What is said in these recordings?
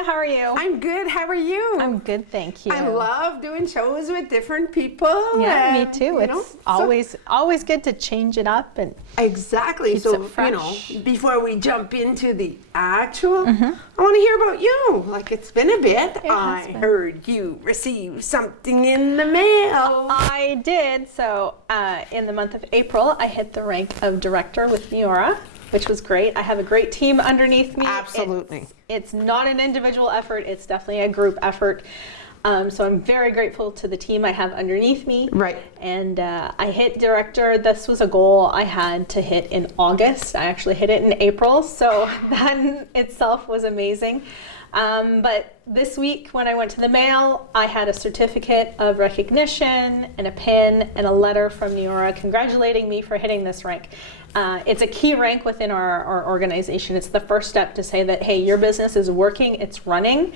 Lisa, how are you? I'm good. How are you? I'm good, thank you. I love doing shows with different people. Yeah, me too. It's always good to change it up and exactly. keeps So it fresh. before we jump into the actual, I want to hear about you. Like it's been a bit. I heard you received something in the mail. I did. So in the month of April, I hit the rank of director with Niora, which was great. I have a great team underneath me. Absolutely. It's not an individual effort. It's definitely a group effort. So I'm very grateful to the team I have underneath me. Right. And I hit director. This was a goal I had to hit in August. I actually hit it in April. So that in itself was amazing. But this week when I went to the mail, I had a certificate of recognition and a pin and a letter from Niora congratulating me for hitting this rank. It's a key rank within our organization. It's the first step to say that, hey, your business is working, it's running,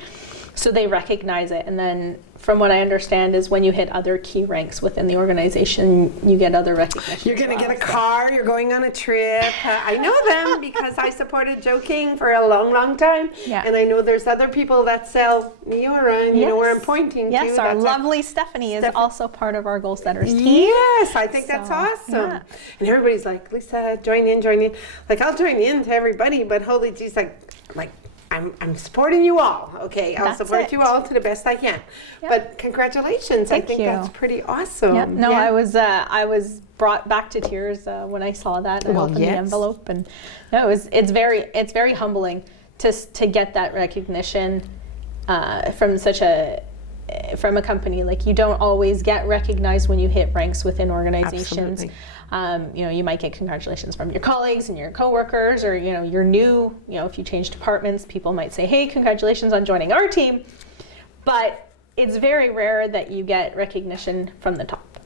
so they recognize it. And then from what I understand is when you hit other key ranks within the organization, you get other recognition. You're going to get a car, you're going on a trip. I know them because I supported Joe King for a long, long time. Yeah. And I know there's other people that sell Niora, and you know where I'm pointing to. Yes, our lovely Stephanie is also part of our goal setters team. Yes, I think that's awesome. Yeah. And everybody's like, Lisa, join in. Like, I'll join in to everybody, but holy geez, like I'm supporting you all. Okay, I'll support you all to the best I can. Yep. But congratulations! I think that's pretty awesome. Yep. No, yeah. I was brought back to tears when I saw that. I opened the envelope, and no, it's very humbling to get that recognition from from a company. Like, you don't always get recognized when you hit ranks within organizations. Absolutely. You might get congratulations from your colleagues and your coworkers, or you're new. If you change departments, people might say, "Hey, congratulations on joining our team." But it's very rare that you get recognition from the top.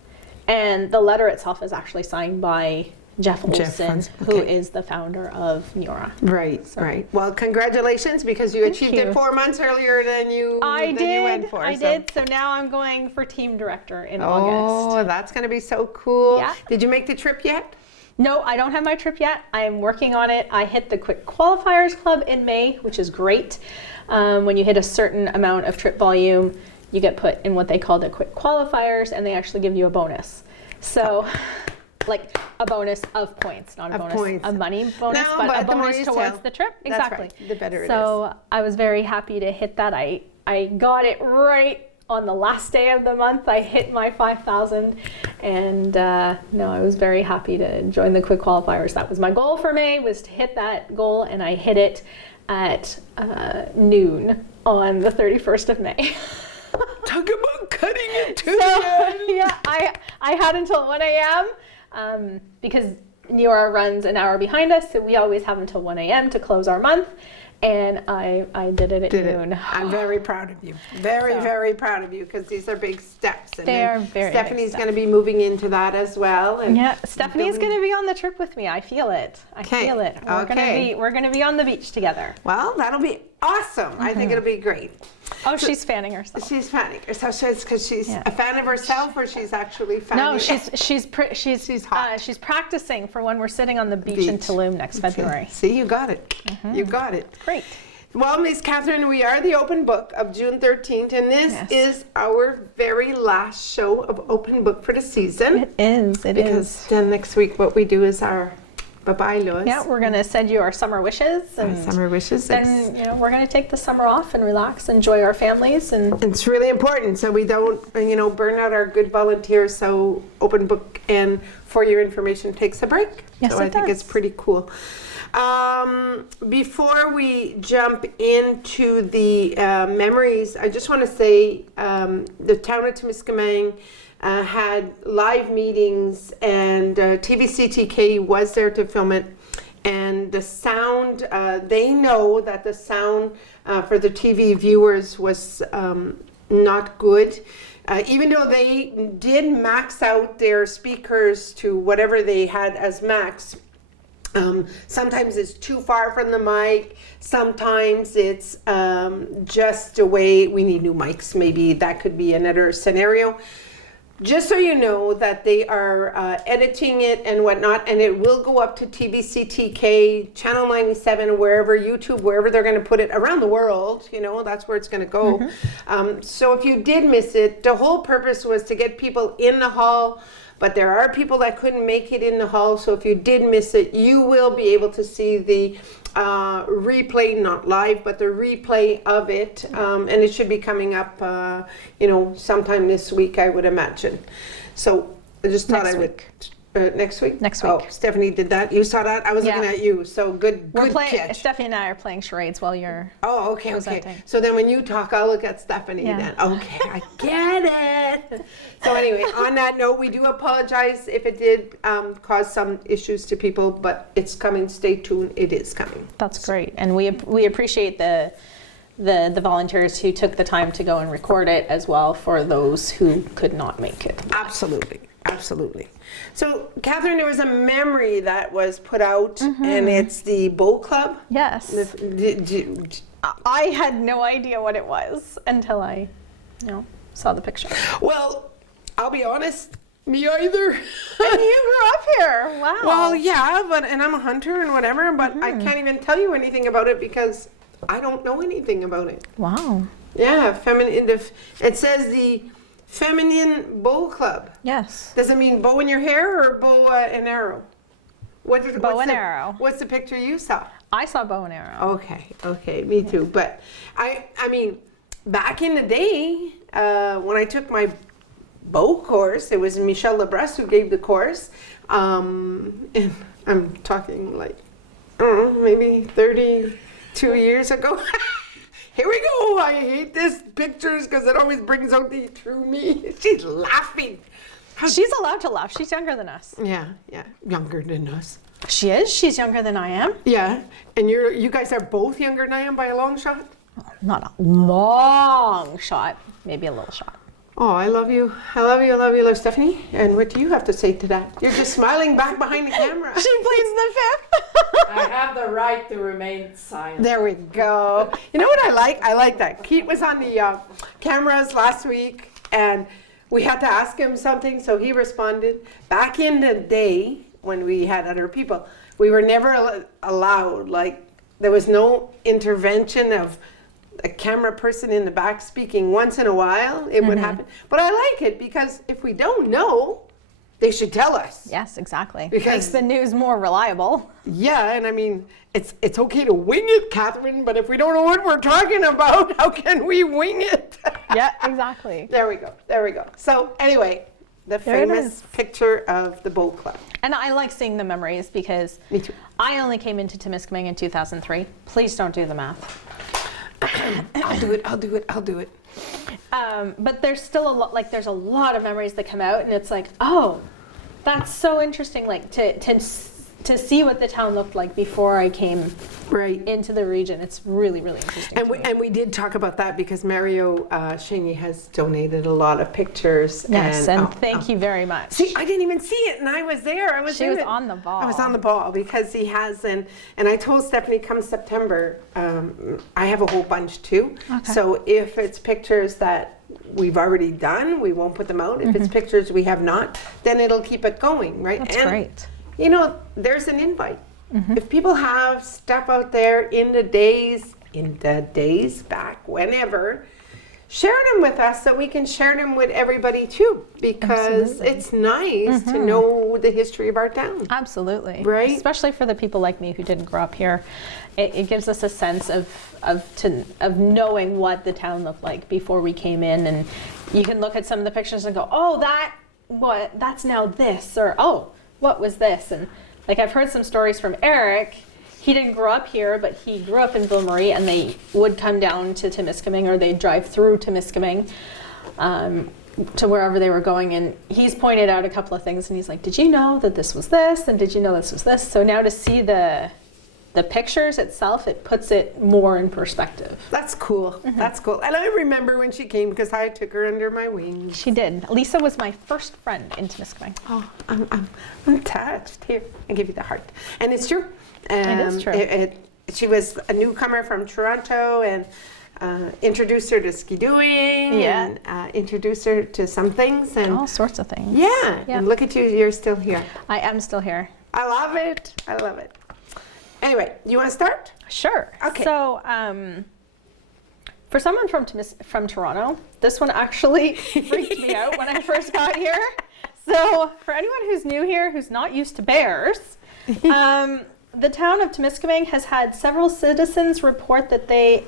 And the letter itself is actually signed by Jeff Olson, who is the founder of Niora. Right, right. Well, congratulations, because you achieved it 4 months earlier than you went for. I did. So now I'm going for team director in August. Oh, that's going to be so cool. Yeah. Did you make the trip yet? No, I don't have my trip yet. I'm working on it. I hit the Quick Qualifiers Club in May, which is great. When you hit a certain amount of trip volume, you get put in what they call the Quick Qualifiers, and they actually give you a bonus. So... like a bonus of points, not a bonus, a money bonus, but a bonus towards the trip. Exactly. That's right. The better it is. So I was very happy to hit that. I got it right on the last day of the month. I hit my 5,000, and I was very happy to join the Quick Qualifiers. That was my goal for May, was to hit that goal, and I hit it at noon on the 31st of May. Talk about cutting it to the end. Yeah, I had until 1 a.m. Because Niora runs an hour behind us, so we always have until 1 a.m. to close our month, and I did it at noon. I'm very proud of you. Very proud of you, because these are big steps. And they are very Stephanie's going to be moving into that as well. And yeah, Stephanie's going to be on the trip with me. I feel it. Feel it. We're going to be on the beach together. Well, that'll be awesome. I think it'll be great. Oh, so, she's fanning herself. She's fanning herself. Because she's a fan of herself, or she's actually fanning? No, she's hot. She's practicing for when we're sitting on the beach in Tulum next February. See, you got it. You got it. Great. Well, Ms. Catherine, we are the open book of June 13th, and this is our very last show of open book for the season. It is. Because then next week, what we do is our bye-bye, Lois. Yeah, we're going to send you our summer wishes. And summer wishes. Then, we're going to take the summer off and relax, enjoy our families. And it's really important, so we don't, burn out our good volunteers. So open book, and for your information, takes a break. Yes, so I think it's pretty cool. Before we jump into the memories, I just want to say the town of Temiscaming had live meetings, and tvcTK was there to film it. And the sound, they know that the sound for the TV viewers was not good. Even though they did max out their speakers to whatever they had as max, sometimes it's too far from the mic. Sometimes it's just a way we need new mics. Maybe that could be another scenario. just so you know that they are editing it and whatnot, and it will go up to tvcTK, Channel 97, wherever, YouTube, wherever they're going to put it around the world, you know, that's where it's going to go. So if you did miss it, the whole purpose was to get people in the hall, but there are people that couldn't make it in the hall, so if you did miss it, you will be able to see the replay, not live, but the replay of it, and it should be coming up, you know, sometime this week, I would imagine. So I just thought next week. Next week. Oh, Stephanie did that. You saw that. I was looking at you. So good. We're good playing. catch. Stephanie and I are playing charades while you're. Oh, okay, presenting. okay. So then when you talk, I'll look at Stephanie then. Okay, I get it. So anyway, on that note, we do apologize if it did cause some issues to people, but it's coming. Stay tuned. It is coming. That's great, and we appreciate the volunteers who took the time to go and record it as well for those who could not make it. Absolutely. Absolutely. So, Catherine, there was a memory that was put out, and it's the Bow Club. Yes. I had no idea what it was until I, saw the picture. Well, I'll be honest, me either. And you grew up here. Wow. Well, yeah, and I'm a hunter and whatever, but I can't even tell you anything about it because I don't know anything about it. Wow. Yeah, it says the Feminine Bow Club. Yes. Does it mean bow in your hair or bow and arrow? Bow and arrow. What's the picture you saw? I saw bow and arrow. Okay, me too. But I mean, back in the day, when I took my bow course, it was Michel Lebresse who gave the course. And I'm talking like, I don't know, maybe 32 years ago. Here we go. I hate this pictures because it always brings out the true me. She's laughing. She's allowed to laugh. She's younger than us. Yeah, younger than us. She is. She's younger than I am. Yeah, and you guys are both younger than I am by a long shot? Not a long shot, maybe a little shot. Oh, I love you. I love you. I love you. I love Stephanie. And what do you have to say to that? You're just smiling back behind the camera. She pleads the fifth. I have the right to remain silent. There we go. You know what I like? I like that. Keith was on the cameras last week, and we had to ask him something, so he responded. Back in the day, when we had other people, we were never allowed, like, there was no intervention of a camera person in the back speaking. Once in a while it would happen, but I like it because if we don't know, they should tell us. Yes, exactly. Because makes the news more reliable. Yeah, and I mean, it's okay to wing it, Catherine, but if we don't know what we're talking about, how can we wing it? Yeah, exactly. There we go. So anyway, the famous picture of the Bow Club. And I like seeing the memories because Me too. I only came into Temiscaming in 2003. Please don't do the math. I'll do it. But there's still there's a lot of memories that come out, and it's like, oh, that's so interesting. Like to see what the town looked like before I came into the region. It's really, really interesting. And we did talk about that because Mario Shingy has donated a lot of pictures. Yes, and thank you very much. See, I didn't even see it, and I was there. She was on the ball. I was on the ball because he has, and I told Stephanie, come September, I have a whole bunch too. Okay. So if it's pictures that we've already done, we won't put them out. If it's pictures we have not, then it'll keep it going, right? That's great. You know, there's an invite. If people have stuff out there in the days back, whenever, share them with us so we can share them with everybody too, because it's nice to know the history of our town. Absolutely. Right? Especially for the people like me who didn't grow up here. It gives us a sense of knowing what the town looked like before we came in, and you can look at some of the pictures and go, oh, that's now this, or oh, what was this? And like I've heard some stories from Eric. He didn't grow up here, but he grew up in Ville Marie, and they would come down to Temiscaming, or they'd drive through Temiscaming to wherever they were going. And he's pointed out a couple of things, and he's like, did you know that this was this? And did you know this was this? So now to see the pictures itself, it puts it more in perspective. That's cool. That's cool. And I remember when she came because I took her under my wing. She did. Lisa was my first friend in Temiscaming. Oh, I'm touched. Here, I give you the heart. And it's true. It is true. She was a newcomer from Toronto, and introduce her to skidooing Yeah. and introduce her to some things. And All sorts of things. yeah, Yeah. and look at you, you're still here. I am still here. I love it. I love it. Anyway, you want to start? Sure. Okay. So, for someone from Toronto, this one actually freaked me out when I first got here. So, for anyone who's new here, who's not used to bears, the town of Temiscaming has had several citizens report that they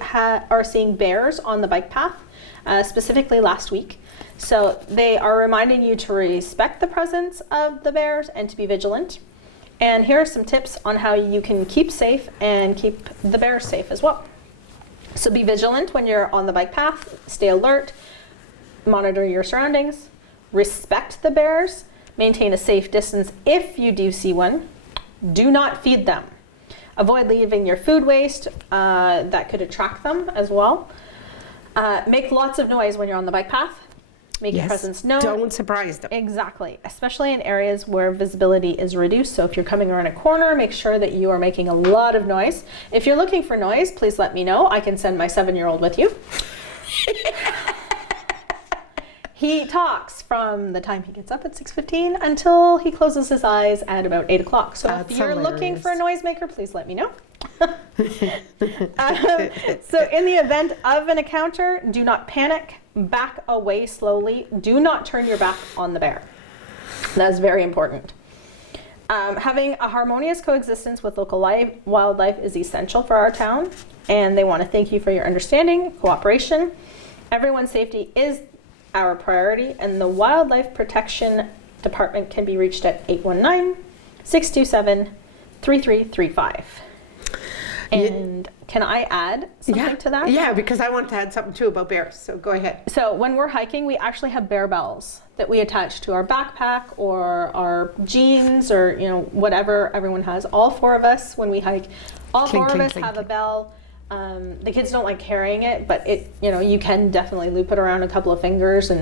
are seeing bears on the bike path, specifically last week. So, they are reminding you to respect the presence of the bears and to be vigilant. And here are some tips on how you can keep safe and keep the bears safe as well. So be vigilant when you're on the bike path, stay alert, monitor your surroundings, respect the bears, maintain a safe distance if you do see one, do not feed them. Avoid leaving your food waste that could attract them as well. Make lots of noise when you're on the bike path. Make your presence known. Don't surprise them. Exactly, especially in areas where visibility is reduced. So if you're coming around a corner, make sure that you are making a lot of noise. If you're looking for noise, please let me know. I can send my 7-year-old with you. He talks from the time he gets up at 6:15 until he closes his eyes at about 8 o'clock. So That's if you're looking hilarious. for a noisemaker, please let me know. So in the event of an encounter, do not panic. Back away slowly. Do not turn your back on the bear. That is very important. Having a harmonious coexistence with local wildlife is essential for our town, and they want to thank you for your understanding, cooperation. Everyone's safety is our priority, and the Wildlife Protection Department can be reached at 819-627-3335. And can I add something to that? Yeah, because I want to add something too about bears. So go ahead. So when we're hiking, we actually have bear bells that we attach to our backpack or our jeans or whatever everyone has. All 4 of us when we hike, all Clink, 4 of clink, us clink, have a clink. bell. The kids don't like carrying it, but you can definitely loop it around a couple of fingers.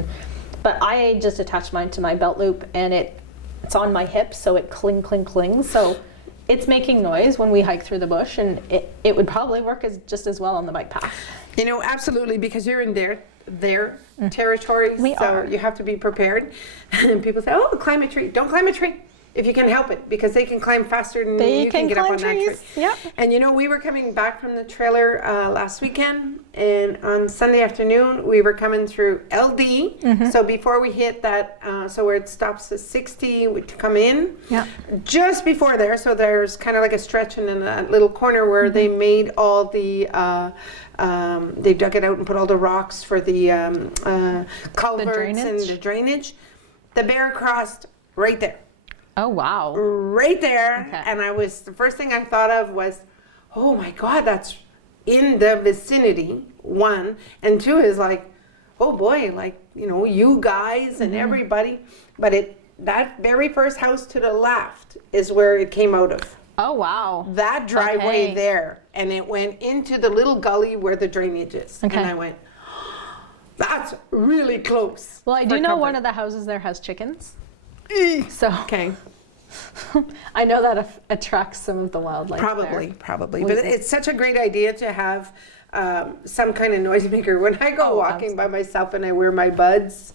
But I just attach mine to my belt loop, and it's on my hip, so it clings. So it's making noise when we hike through the bush, and it would probably work just as well on the bike path. Absolutely, because you're in their territory, We so are. you have to be prepared. And people say, "Oh, climb a tree." Don't climb a tree if you can help it, because they can climb faster than They you can get up climb on that tree. trees. Yep. And we were coming back from the trailer last weekend, and on Sunday afternoon we were coming through LD. So before we hit that, so where it stops at 60, we come in. Yeah. Just before there, so there's kind of like a stretch and then a little corner where they made all the. They dug it out and put all the rocks for the culverts and drainage? the drainage. The bear crossed right there. Oh, wow. Right there. Okay. And the first thing I thought of was, oh my God, that's in the vicinity, 1. And 2 is like, oh boy, you guys and everybody. But that very first house to the left is where it came out of. Oh, wow. That driveway Okay. there. And it went into the little gully where the drainage is. Okay. And I went, that's really close. Well, I do for know comfort. one of the houses there has chickens. So Okay. I know that attracts some of the wildlife. Probably. We- But it's such a great idea to have some kind of noisemaker. When I go walking by myself and I wear my buds,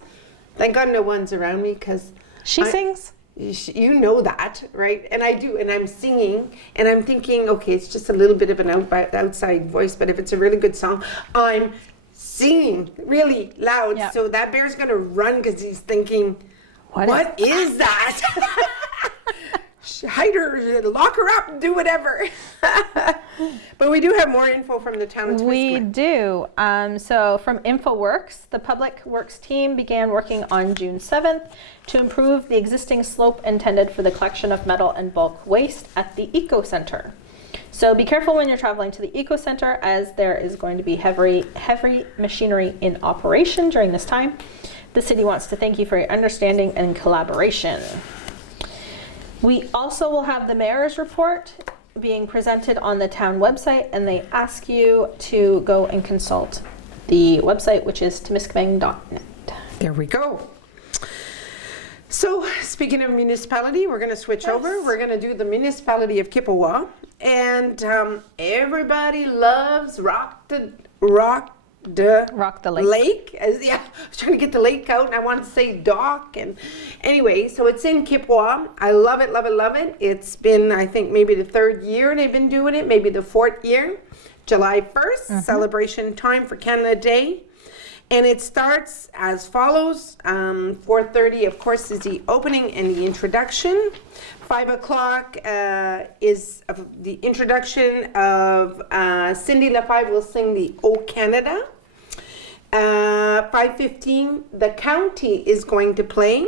thank God no one's around me, because She sings. you know that, right? And I do, and I'm singing, and I'm thinking, okay, it's just a little bit of an outside voice, but if it's a really good song, I'm singing really loud. Yeah. So that bear's gonna run because he's thinking, what is that? Hide her, lock her up, do whatever. But we do have more info from the town of We Temiscaming. do. So from InfoWorks, the Public Works team began working on June 7th to improve the existing slope intended for the collection of metal and bulk waste at the Eco Center. So be careful when you're traveling to the Eco Center, as there is going to be heavy machinery in operation during this time. The city wants to thank you for your understanding and collaboration. We also will have the mayor's report being presented on the town website, and they ask you to go and consult the website, which is temiscaming.net. There we go. So, speaking of municipality, we're going to switch over. We're going to do the Municipality of Kipawa. And everybody loves de Rock the Lake. Lake. Yeah, I was trying to get the lake out and I wanted to say dock. And anyway, so it's in Kipawa. I love it, love it, love it. It's been, I think, maybe the 3rd year they've been doing it, maybe the 4th year. July 1st, celebration time for Canada Day. And it starts as follows. 4:30, of course, is the opening and the introduction. 5 o'clock is the introduction of Cindy LaFive will sing the O Canada. 5:15, the county is going to play.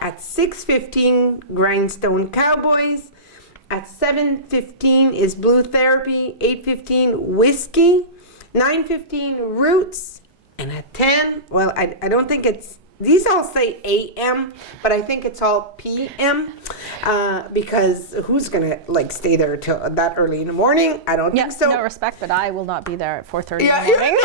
At 6:15, Grindstone Cowboys. At 7:15 is Blue Therapy. 8:15, Whiskey. 9:15, Roots. And at 10, well, I don't think it's, these all say AM, but I think it's all PM, because who's gonna like stay there till that early in the morning? I don't think so. No respect, but I will not be there at 4:30 Yeah, in the morning.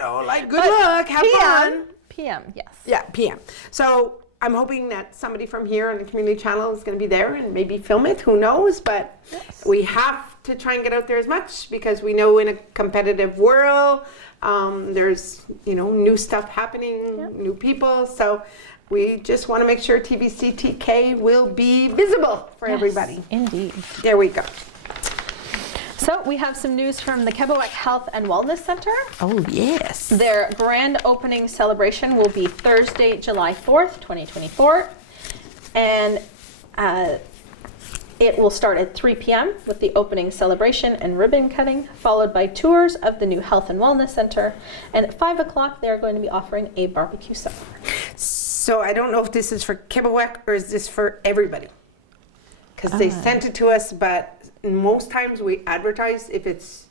no, like good luck, have fun. PM, yes. Yeah, PM. So I'm hoping that somebody from here on the community channel is going to be there and maybe film it. Who knows? But we have to try and get out there as much because we know in a competitive world, there's new stuff happening, new people. So we just want to make sure tvcTK will be visible for everybody. Indeed. There we go. So we have some news from the Kebaowek Health and Wellness Center. Oh yes. Their grand opening celebration will be Thursday, July 4th, 2024. And it will start at 3 p.m. with the opening celebration and ribbon cutting, followed by tours of the new Health and Wellness Center. And at 5 o'clock, they're going to be offering a barbecue supper. So I don't know if this is for Kebaowek or is this for everybody? Because they sent it to us, but most times we advertise if it's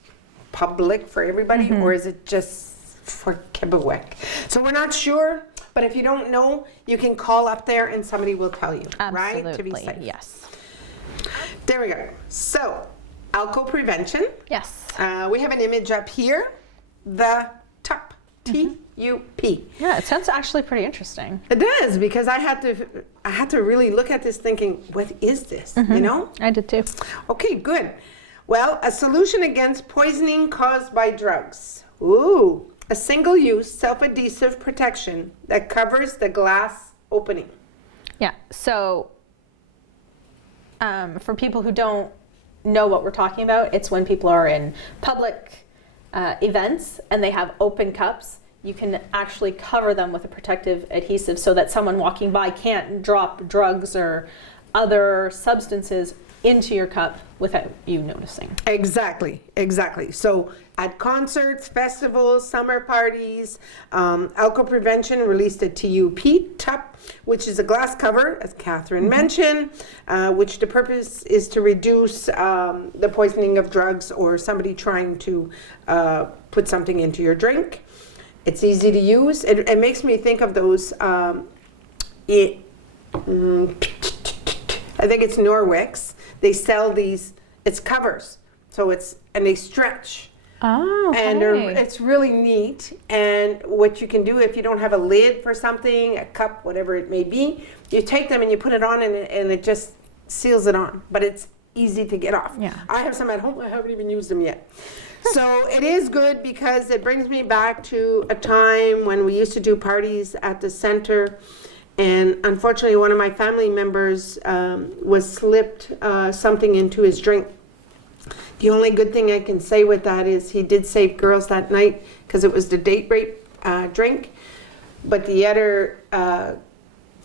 public for everybody or is it just for Kebaowek. So we're not sure, but if you don't know, you can call up there and somebody will tell you, right? To be Absolutely, safe. yes. There we go. So, Alco Prevention. Yes. We have an image up here. The TUP. T-U-P. Yeah, it sounds actually pretty interesting. It does, because I had to really look at this thinking, what is this? You know? I did too. Okay, good. Well, a solution against poisoning caused by drugs. Ooh, a single-use self-adhesive protection that covers the glass opening. Yeah, so for people who don't know what we're talking about, it's when people are in public events and they have open cups. You can actually cover them with a protective adhesive so that someone walking by can't drop drugs or other substances into your cup without you noticing. Exactly. So at concerts, festivals, summer parties, Alco Prevention released a TUP, which is a glass cover, as Catherine mentioned, which the purpose is to reduce the poisoning of drugs or somebody trying to put something into your drink. It's easy to use. It makes me think of those, I think it's Norwex. They sell these, it's covers. So and they stretch. Oh, okay. And it's really neat. And what you can do if you don't have a lid for something, a cup, whatever it may be, you take them and you put it on and it just seals it on. But it's easy to get off. Yeah. I have some at home. I haven't even used them yet. So it is good because it brings me back to a time when we used to do parties at the center. And unfortunately, one of my family members was slipped something into his drink. The only good thing I can say with that is he did save girls that night because it was the date rape drink. But the other,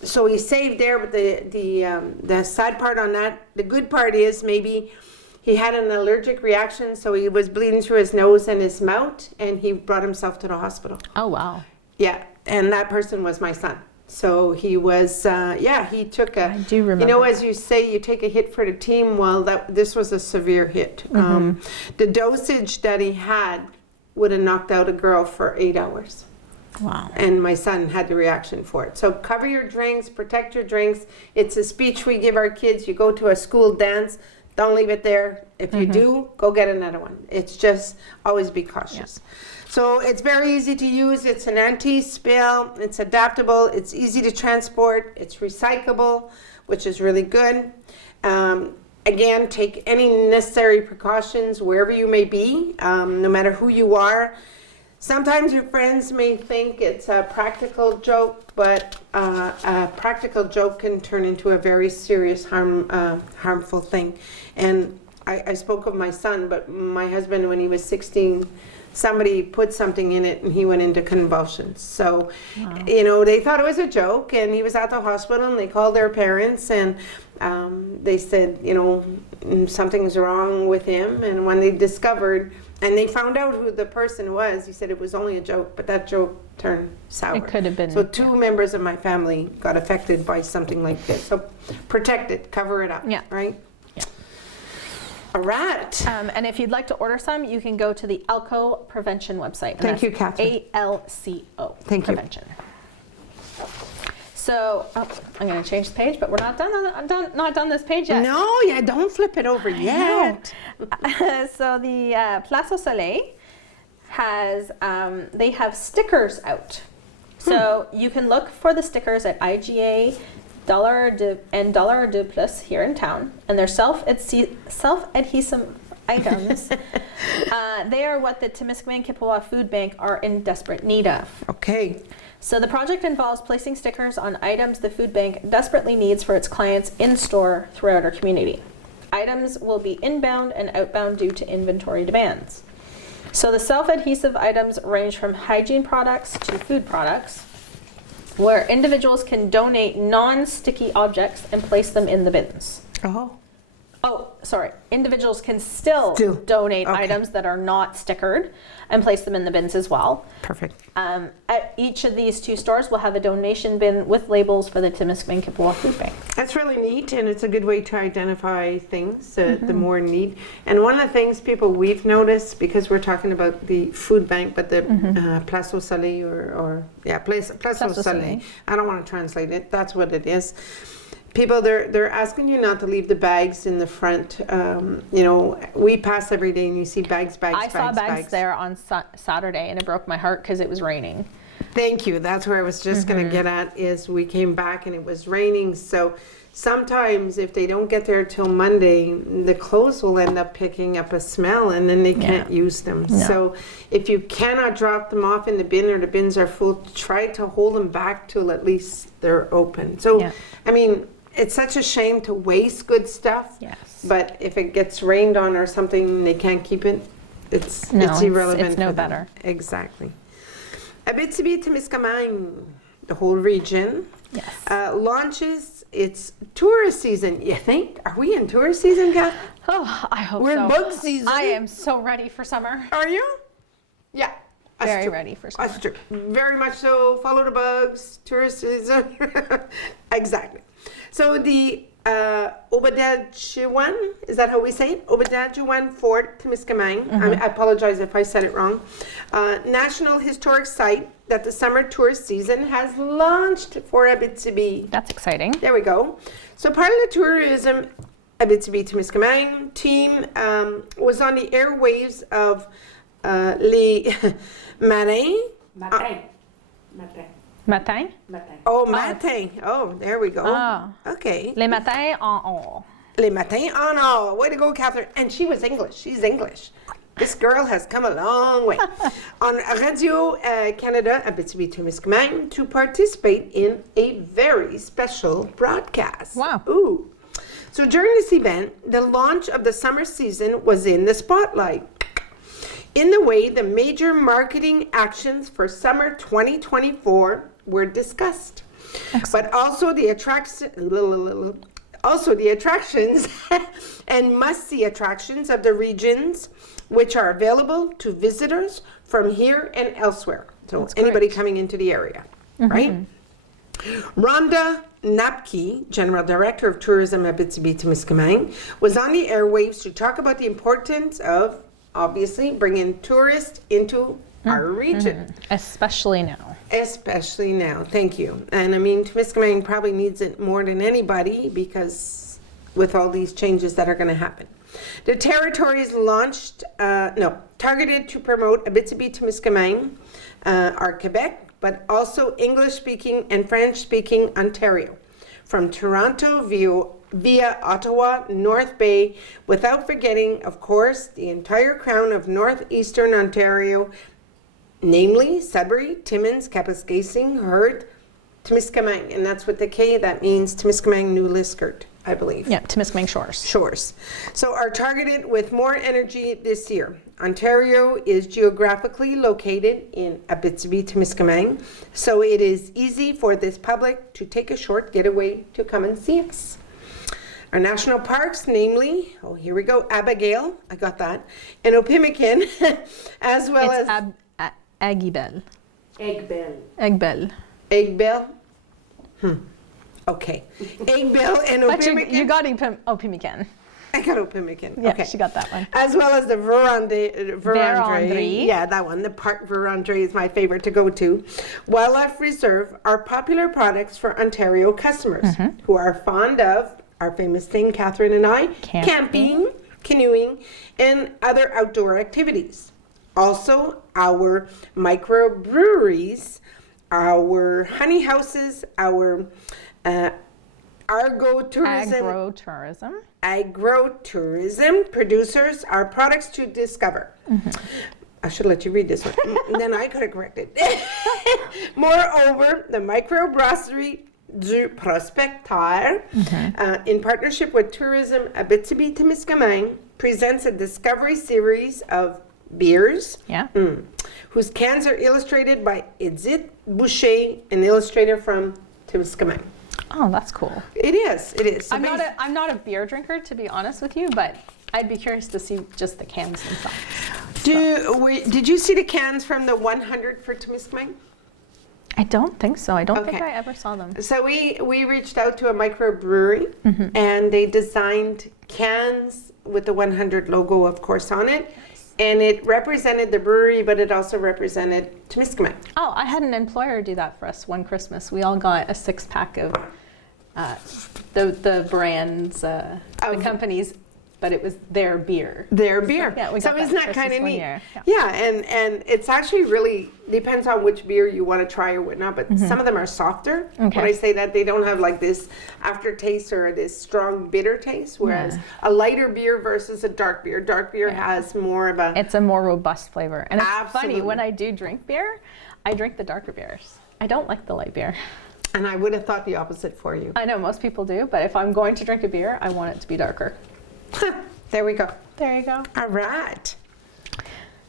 so he saved there, but the sad part on that, the good part is maybe he had an allergic reaction, so he was bleeding through his nose and his mouth, and he brought himself to the hospital. Oh, wow. Yeah, and that person was my son. So he was, he took a, I do remember. you know, as you say, you take a hit for the team. Well, this was a severe hit. The dosage that he had would have knocked out a girl for 8 hours. Wow. And my son had the reaction for it. So cover your drinks, protect your drinks. It's a speech we give our kids. You go to a school dance, don't leave it there. If you do, go get another one. It's just always be cautious. Yeah. So it's very easy to use. It's an anti-spill. It's adaptable. It's easy to transport. It's recyclable, which is really good. Again, take any necessary precautions wherever you may be, no matter who you are. Sometimes your friends may think it's a practical joke, but a practical joke can turn into a very serious harmful thing. And I spoke of my son, but my husband, when he was 16, somebody put something in it and he went into convulsions. So, you know, they thought it was a joke, and he was at the hospital, and they called their parents, and they said, you know, something's wrong with him. And when they discovered, and they found out who the person was, he said it was only a joke, but that joke turned sour. It could have been. So two members of my family got affected by something like this. So protect it, cover it up, Yeah. right? Yeah. All right. And if you'd like to order some, you can go to the Alco Prevention website. And Thank you, that's Catherine. ALCO. Thank you. Prevention. So I'm going to change the page, but we're not done. Not done this page yet. No, yeah, don't flip it over yet. So the Place au Soleil has they have stickers out. So you can look for the stickers at IGA, and Dollar de Plus here in town, and they're self-adhesive items. They are what the Temiscaming Kipawa Food Bank are in desperate need of. Okay. So the project involves placing stickers on items the food bank desperately needs for its clients in store throughout our community. Items will be inbound and outbound due to inventory demands. So the self-adhesive items range from hygiene products to food products, where individuals can donate non-sticky objects and place them in the bins. Oh, sorry. Individuals can still donate items that are not stickered and place them in the bins as well. Perfect. At each of these two stores will have a donation bin with labels for the Temiscaming Kipawa Food Bank. That's really neat, and it's a good way to identify things, the more in need. And one of the things we've noticed, because we're talking about the food bank, but the Place au Soleil Place au Soleil. I don't want to translate it. That's what it is. People, they're asking you not to leave the bags in the front. You know, we pass every day and you see bags. I saw bags there on Saturday, and it broke my heart because it was raining. Thank you. That's where I was just going to get at, is we came back and it was raining. So sometimes if they don't get there till Monday, the clothes will end up picking up a smell, and then they can't use them. No. So if you cannot drop them off in the bin, or the bins are full, try to hold them back till at least they're open. So, I mean, it's such a shame to waste good stuff. Yes. But if it gets rained on or something and they can't keep it, it's irrelevant. It's no for them. better. Exactly. Abitibi-Témiscamingue, the whole region, launches its tourist season. You think? Are we in tourist season, Kath? Oh, I hope We're so. in bug season. I am so ready for summer. Are you? Yeah. Very ready for summer. That's true. Very much so. Follow the bugs. Tourist season. Exactly. So the Obadajuan, is that how we say it? Obadajuan Fort, Temiscaming. I apologize if I said it wrong. National Historic Site that the summer tourist season has launched for Abitibi. That's exciting. There we go. So part of the tourism Abitibi-Témiscamingue team was on the airwaves of Les Marins. Matin? Oh, matin. Oh, there we go. Ah. Okay. Les matins en or. Les matins en or. Way to go, Catherine. And she was English. She's English. This girl has come a long way. On Radio Canada, Abitibi-Témiscamingue, to participate in a very special broadcast. Wow. Ooh. So during this event, the launch of the summer season was in the spotlight. In the way, the major marketing actions for summer 2024 were discussed. Excellent. But also the attractions and must-see attractions of the regions, which are available to visitors from here and elsewhere. So That's anybody great. coming into the area, right? Rhonda Napke, General Director of Tourism Abitibi-Témiscamingue, was on the airwaves to talk about the importance of, obviously, bringing tourists into our region. Especially now. Especially now. Thank you. And I mean, Temiscaming probably needs it more than anybody, because with all these changes that are going to happen. The territory is targeted to promote Abitibi-Témiscamingue, our Quebec, but also English-speaking and French-speaking Ontario, from Toronto via Ottawa, North Bay, without forgetting, of course, the entire crown of northeastern Ontario, namely Sudbury, Timmins, Kapuskasing, Heard, Temiscaming, and that's with the K. That means Temiscaming New Liskeard, I believe. Yeah, Temiscaming Shores. Shores. So are targeted with more energy this year. Ontario is geographically located in Abitibi-Témiscamingue, so it is easy for this public to take a short getaway to come and see us. Our national parks, namely, here we go, Abigail, I got that, and Okpimikin, as well It's as Agibel. Eggbell. Egbel. Eggbell? Okay. Eggbell and But you Okpimikin. got Okpimikin. I got Okpimikin. Yeah, Okay. she got that one. As well as the Verandre. Verandre. Yeah, that one. The Park Verandre is my favorite to go to. Wildlife Reserve are popular products for Ontario customers who are fond of our famous thing, Catherine and I, camping, canoeing, and other outdoor activities. Also, our microbreweries, our honey houses, our agrotourism producers are products to discover. I should let you read this one. Then I could have corrected. Moreover, the microbrasserie du Prospecteur, in partnership with Tourisme Abitibi-Témiscamingue, presents a discovery series of beers, whose cans are illustrated by Edith Boucher, an illustrator from Temiscaming. Oh, that's cool. It is. So I'm not a beer drinker, to be honest with you, but I'd be curious to see just the cans themselves. Did you see the cans from the 100 for Temiscaming? I don't think so. I don't think Okay. I ever saw them. So we reached out to a microbrewery, and they designed cans with the 100 logo, of course, on it. And it represented the brewery, but it also represented Temiscaming. Oh, I had an employer do that for us one Christmas. We all got a 6-pack of the brands, the companies, but it was their beer. Their beer. Yeah, we got isn't that kind of one neat? year. Yeah, and it's actually really depends on which beer you want to try or whatnot, but some of them are softer. Okay. When I say that, they don't have like this aftertaste or this strong bitter taste, whereas a lighter beer versus a dark beer. Dark beer has more of a... It's a more robust flavor. And it's funny, Absolutely. when I do drink beer, I drink the darker beers. I don't like the light beer. And I would have thought the opposite for you. I know most people do, but if I'm going to drink a beer, I want it to be darker. There we go. There you go. All right.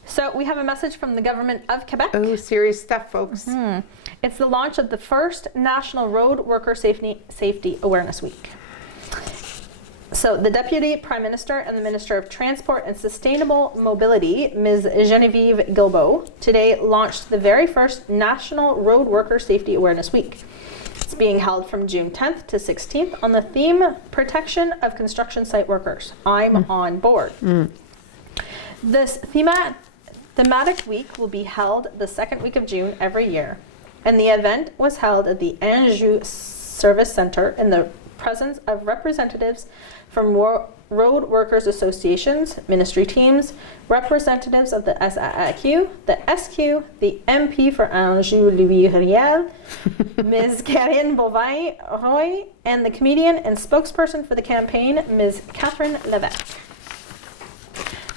So we have a message from the government of Quebec. Oh, serious stuff, folks. It's the launch of the first National Road Worker Safety Awareness Week. So the Deputy Prime Minister and the Minister of Transport and Sustainable Mobility, Ms. Genevieve Guilbeault, today launched the very first National Road Worker Safety Awareness Week. It's being held from June 10th to 16th on the theme Protection of Construction Site Workers. I'm on board. This thematic week will be held the second week of June every year, and the event was held at the Anjou Service Center in the presence of representatives from road workers associations, ministry teams, representatives of the SAAQ, the SQ, the MP for Anjou Louis Riel, Ms. Karine Bovin-Roy, and the comedian and spokesperson for the campaign, Ms. Catherine Levesque.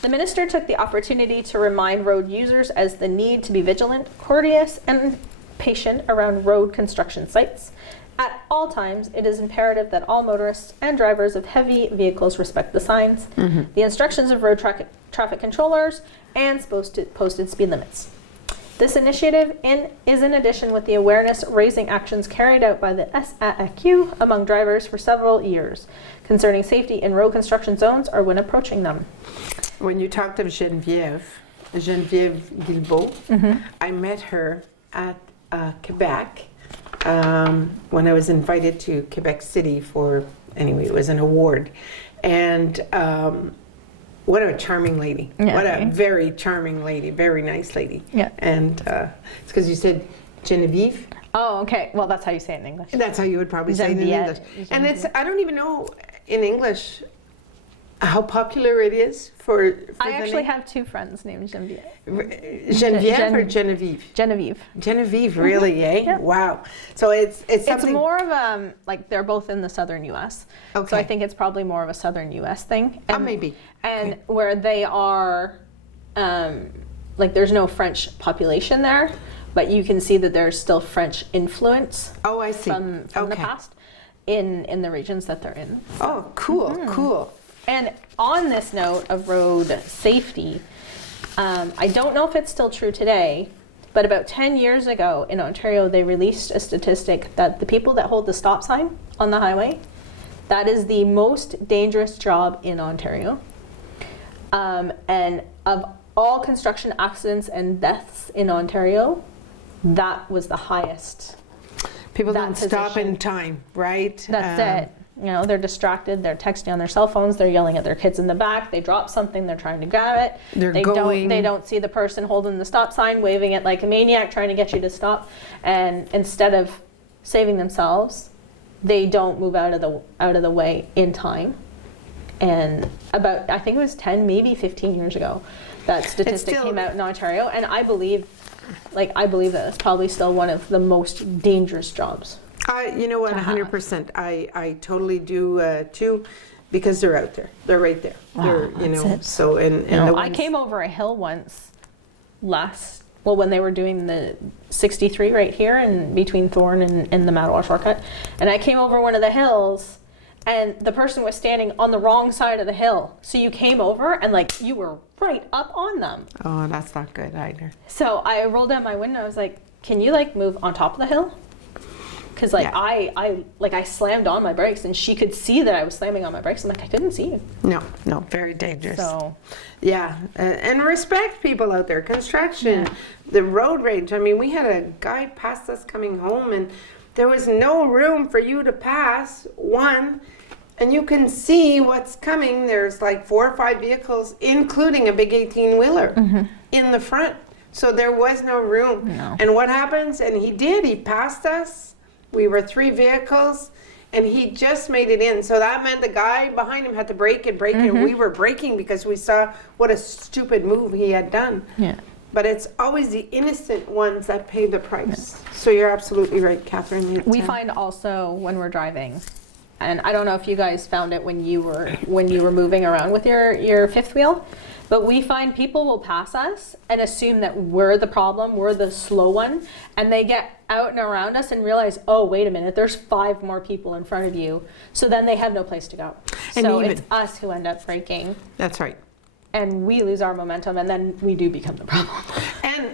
The minister took the opportunity to remind road users as the need to be vigilant, courteous, and patient around road construction sites. At all times, it is imperative that all motorists and drivers of heavy vehicles respect the signs, the instructions of road traffic controllers, and posted speed limits. This initiative is in addition with the awareness-raising actions carried out by the SAAQ among drivers for several years concerning safety in road construction zones or when approaching them. When you talked of Genevieve Guilbeault, I met her at Quebec when I was invited to Quebec City for, it was an award. And what a charming lady. Yeah, what a right? very charming lady, very nice lady. Yeah. And it's because you said Genevieve. Oh, okay. Well, that's how you say it in English. And that's how you would probably say it in Genevieve. English. And it's, I don't even know in English how popular it is for I the actually name. have two friends named Genevieve. Genevieve or Genevieve? Genevieve. Genevieve, really, eh? Yeah. Wow. So it's something. It's more of like they're both in the southern U.S. So Okay. I think it's probably more of a southern U.S. thing. And, maybe. And Okay. where they are like there's no French population there, but you can see that there's still French influence Oh, I see. from the past in the regions that they're in. Oh, cool, cool. And on this note of road safety, I don't know if it's still true today, but about 10 years ago in Ontario, they released a statistic that the people that hold the stop sign on the highway, that is the most dangerous job in Ontario. And of all construction accidents and deaths in Ontario, that was the highest. People that don't stop position. in time, right? That's it. You know, they're distracted, they're texting on their cell phones, they're yelling at their kids in the back, they drop something, they're trying to grab it. They're going. They don't see the person holding the stop sign, waving it like a maniac, trying to get you to stop. And instead of saving themselves, they don't move out of the way in time. And about, I think it was 10, maybe 15 years ago, that statistic still- came out in Ontario, and I believe that it's probably still one of the most dangerous jobs. You know what, 100%. I totally do too, because they're out there. They're right there. They're, you know, it. so, and You know, the I ones- came over a hill once when they were doing the 63 right here in between Thorne and the Mattawa shortcut. And I came over one of the hills and the person was standing on the wrong side of the hill. So you came over and like you were right up on them. Oh, that's not good either. So I rolled down my window. I was like, can you like move on top of the hill? Because like Yeah. I slammed on my brakes and she could see that I was slamming on my brakes. I'm like, I couldn't see you. No, very dangerous. So Yeah, and respect people out there. Construction, the road rage. I mean, we had a guy pass us coming home and there was no room for you to pass, one, and you can see what's coming. There's like 4 or 5 vehicles, including a big 18-wheeler in the front. So there was no room. No. And what happens? And he passed us. We were 3 vehicles. And he just made it in. So that meant the guy behind him had to brake and we were braking because we saw what a stupid move he had done. yeah. But it's always the innocent ones that pay the price. So you're absolutely right, Catherine. We find also when we're driving, and I don't know if you guys found it when you were moving around with your fifth wheel, but we find people will pass us and assume that we're the problem, we're the slow one, and they get out and around us and realize, oh, wait a minute, there's 5 more people in front of you. So then they have no place to go. And so even- it's us who end up braking. That's right. And we lose our momentum, and then we do become the problem.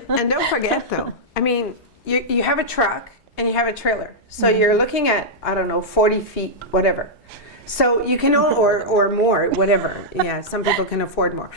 And don't forget though, I mean, you have a truck and you have a trailer. So you're looking at, I don't know, 40 feet, whatever. So you can own, or more, whatever. Yeah, some people can afford more.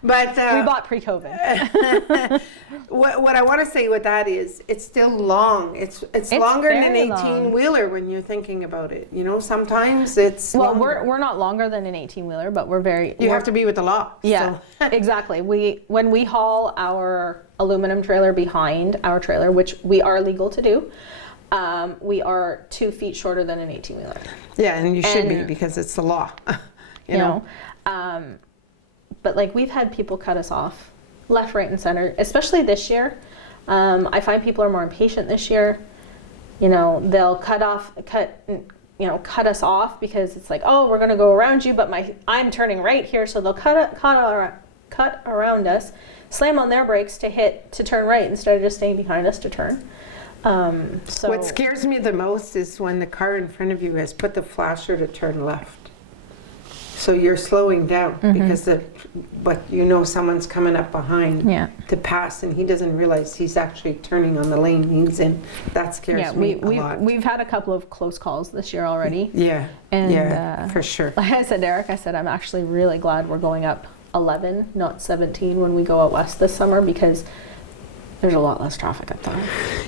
But We bought pre-COVID. what I want to say with that is, it's still long. It's longer than an very long. 18-wheeler when you're thinking about it. You know, sometimes it's Well, longer. we're not longer than an 18-wheeler, but we're You have to be with the law. Yeah, So. exactly. When we haul our aluminum trailer behind our trailer, which we are legal to do, we are 2 feet shorter than an 18-wheeler. Yeah, and you should be And- because it's the law. You know, but like we've had people cut us off left, right, and center, especially this year. I find people are more impatient this year. You know, they'll cut us off because it's like, oh, we're going to go around you, but I'm turning right here, so they'll cut around us, slam on their brakes to turn right instead of just staying behind us to turn. So What scares me the most is when the car in front of you has put the flasher to turn left. So you're slowing down because but you know someone's coming up behind Yeah. to pass and he doesn't realize he's actually turning on the lane he's in. That scares me a lot. We've had a couple of close calls this year already. Yeah, And, yeah, for sure. Like I said, Eric, I'm actually really glad we're going up 11, not 17 when we go out west this summer because there's a lot less traffic up there.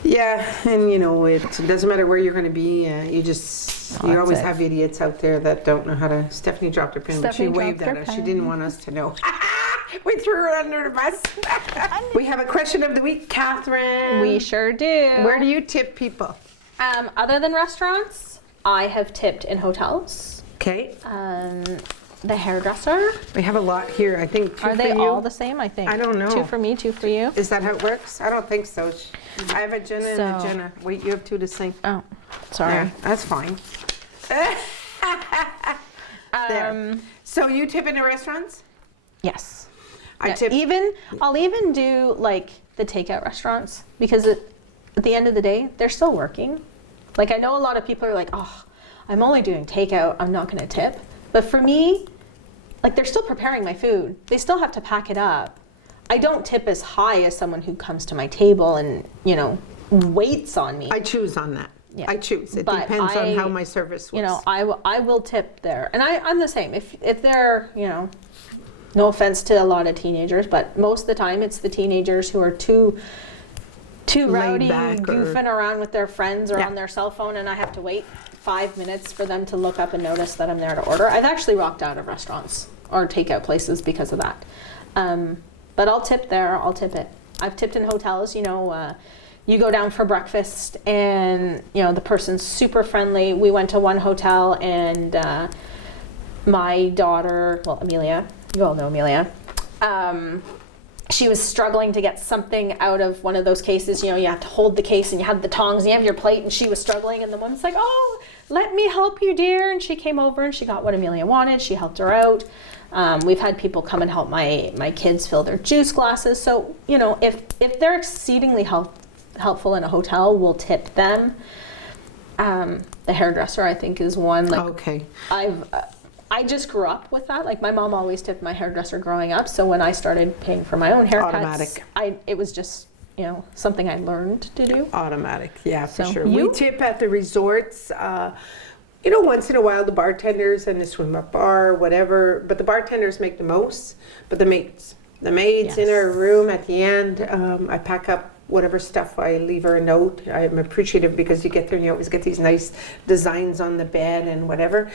Yeah, and you know, it doesn't matter where you're going to be. You that's always it. have idiots out there that don't know how to. Stephanie dropped her pen. Stephanie She waved dropped at her us. She pen. didn't want us to know. We threw her under the bus. We have a question of the week, Catherine. We sure do. Where do you tip people? Other than restaurants, I have tipped in hotels. Okay, The hairdresser. we have a lot here. I think 2 Are for they you. all the same? I think. I don't know. 2 for me, 2 for you. Is that how it works? I don't think so. I have a Jenna and a So- Jenna. Wait, you have 2 to sing. Oh, sorry. Yeah, that's fine. There. So you tip into restaurants? Yes. I tip. I'll even do like the takeout restaurants because at the end of the day, they're still working. Like I know a lot of people are like, oh, I'm only doing takeout, I'm not gonna tip. But for me, like they're still preparing my food. They still have to pack it up. I don't tip as high as someone who comes to my table and, you know, waits on me. I choose on that. Yeah. I choose. It But depends on how my service was. You know, I will tip there. And I'm the same. If they're, you know, no offense to a lot of teenagers, but most of the time it's the teenagers who are too rowdy, goofing around with their friends or on their cell phone, and I have to wait 5 minutes for them to look up and notice that I'm there to order. I've actually walked out of restaurants or takeout places because of that. But I'll tip there, I'll tip it. I've tipped in hotels, you know, you go down for breakfast and, you know, the person's super friendly. We went to one hotel and my daughter, well, Amelia, you all know Amelia, she was struggling to get something out of one of those cases. You know, you have to hold the case and you have the tongs and you have your plate, and she was struggling, and the woman's like, oh, let me help you, dear. And she came over and she got what Amelia wanted. She helped her out. We've had people come and help my kids fill their juice glasses. So, you know, if they're exceedingly helpful in a hotel, we'll tip them. The hairdresser, I think, is one. Like, okay. I just grew up with that. Like my mom always tipped my hairdresser growing up. So when I started paying for my own haircuts, Automatic. It was just, you know, something I learned to do. Automatic, yeah, for So sure. you? We tip at the resorts. You know, once in a while, the bartenders and the swim up bar, whatever. But the bartenders make the most. But the maids in our room at the end. I pack up whatever stuff. I leave her a note. I'm appreciative because you get there and you always get these nice designs on the bed and whatever.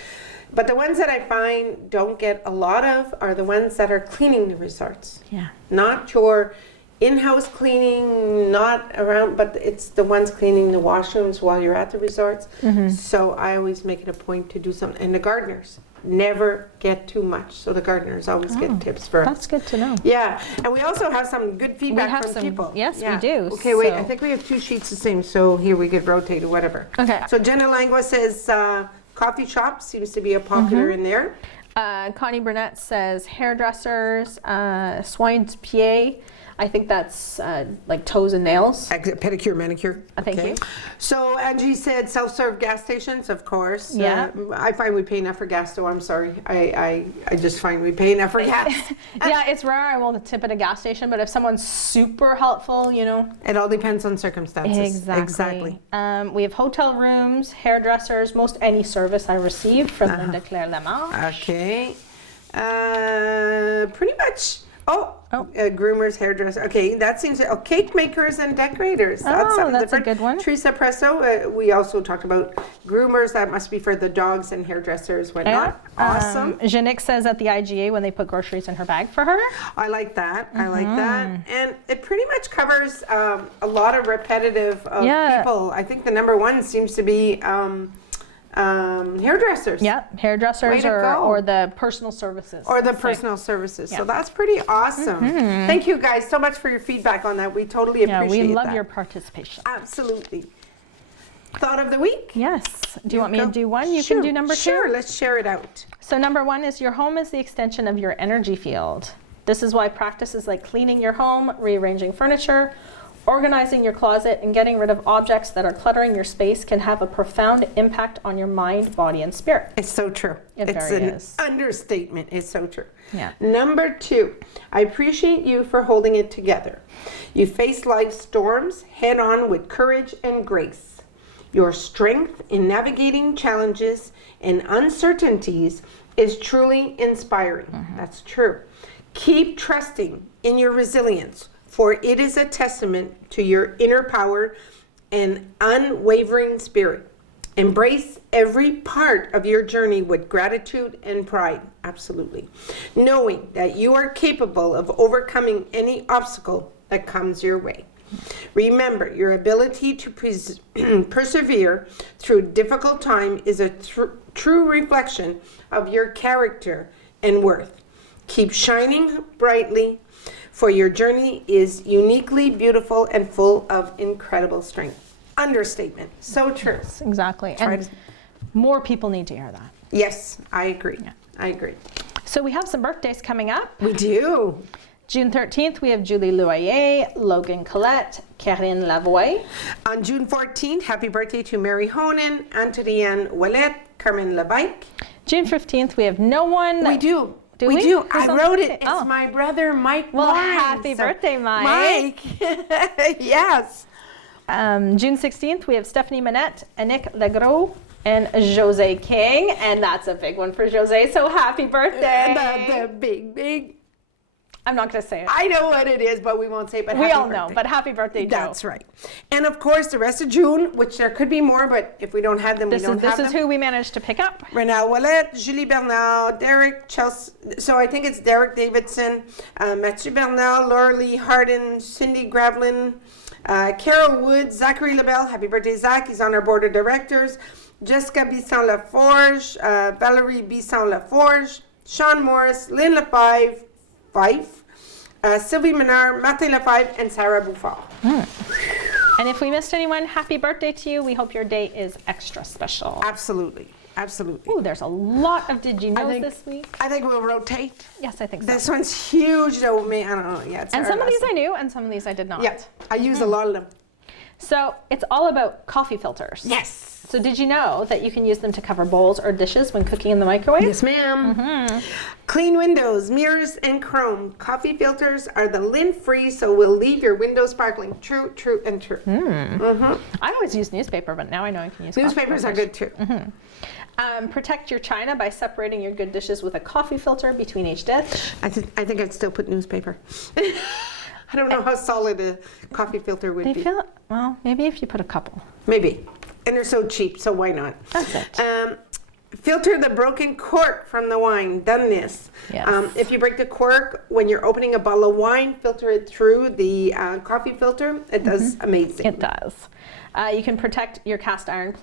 But the ones that I find don't get a lot of are the ones that are cleaning the resorts. Yeah. Not your in-house cleaning, not around, but it's the ones cleaning the washrooms while you're at the resorts. Mm-hmm. So I always make it a point to do something. And the gardeners never get too much. So the gardeners always get tips for us. That's good to know. Yeah, and we also have some good feedback from people. Yes, Yeah. we do. Okay, wait, So- I think we have 2 sheets the same, so here we could rotate or whatever. Okay. So Jenna Langua says coffee shop seems to be a popular in there. Connie Burnett says hairdressers, soins pieds. I think that's like toes and nails. Pedicure, manicure. Thank you. So Angie said self-serve gas stations, of course. Yeah. I find we pay enough for gas, though. I'm sorry. I just find we pay enough for gas. Yeah, it's rare I will tip at a gas station, but if someone's super helpful, you know. It all depends on circumstances. Exactly. We have hotel rooms, hairdressers, most any service I receive from Linda Claire Lamar. Okay. Pretty much. Groomers, hairdressers. Okay, that seems. Cake makers and decorators. That's a different. good one. Teresa Presso. We also talked about groomers. That must be for the dogs and hairdressers, whatnot. Awesome. Janik says at the IGA when they put groceries in her bag for her. I like that. I like that. And it pretty much covers a lot of repetitive people. I think the number one seems to be hairdressers. Yeah, hairdressers or the personal services. Or the personal services. So that's pretty awesome. Thank you guys so much for your feedback on that. We totally appreciate that. Yeah, we love your participation. Absolutely. Thought of the week? Yes. Do you want me to do one? You Sure, can do number 2. Sure, let's share it out. So number 1 is your home is the extension of your energy field. This is why practices like cleaning your home, rearranging furniture, organizing your closet, and getting rid of objects that are cluttering your space can have a profound impact on your mind, body, and spirit. It's so true. It It's very an is. understatement. It's so true. Yeah. Number 2, I appreciate you for holding it together. You face life's storms head on with courage and grace. Your strength in navigating challenges and uncertainties is truly inspiring. That's true. Keep trusting in your resilience, for it is a testament to your inner power and unwavering spirit. Embrace every part of your journey with gratitude and pride, absolutely, knowing that you are capable of overcoming any obstacle that comes your way. Remember, your ability to persevere through difficult time is a true reflection of your character and worth. Keep shining brightly, for your journey is uniquely beautiful and full of incredible strength. Understatement. So true. Exactly. And more people need to hear that. Yes, I agree. I agree. So we have some birthdays coming up. We do. June 13th, we have Julie Loyer, Logan Collette, Karine Lavoie. On June 14th, happy birthday to Mary Honan, Antoine Ouellette, Carmen Levesque. June 15th, we have no one. We do. Do we we? do. Who's I on wrote the it. birthday? It's Oh. my brother, Mike. Well, Lawrence. happy birthday, Mike. Yes. June 16th, we have Stephanie Manette, Annick Legros, and Jose King. And that's a big one for Jose, so happy birthday. The big. I'm not going to say it. I know what it is, but we won't say it. But We happy all know, birthday. but happy birthday, Joe. That's right. And of course, the rest of June, which there could be more, but if we don't have them, This we don't have is them. who we managed to pick up. Renal Ouellette, Julie Bernard, Derek Chelsea, so I think it's Derek Davidson, Mathieu Bernard, Laura Lee Hardin, Cindy Gravlin, Carol Wood, Zachary LaBelle, happy birthday Zach, he's on our board of directors, Jessica Bisson-Laforge, Valerie Bisson-Laforge, Sean Morris, Lynn Lefebvre, Fife, Sylvie Menard, Martin Lefebvre, and Sarah Bouffard. And if we missed anyone, happy birthday to you. We hope your day is extra special. Absolutely. Ooh, there's a lot of Did You Know think- this week. I think we'll rotate. Yes, I think so. This one's huge, though. I don't know. Yeah, it's And our some of these last I knew, and some of these I did not. one. Yeah, I use a lot of them. So it's all about coffee filters. Yes. So did you know that you can use them to cover bowls or dishes when cooking in the microwave? Yes, ma'am. Clean windows, mirrors, and chrome. Coffee filters are the lint-free, so will leave your window sparkling. True, and true. I always use newspaper, but now I know I can use coffee Newspapers are filters. good too. Protect your china by separating your good dishes with a coffee filter between each dish. I think I'd still put newspaper. I don't know how solid a coffee filter would They be. feel, well, maybe if you put a couple. Maybe. And they're so cheap, so why not? That's it. Filter the broken cork from the wine. Done this. Yes. If you break the cork when you're opening a bottle of wine, filter it through the coffee filter. It does amazing. It does. You can protect your cast iron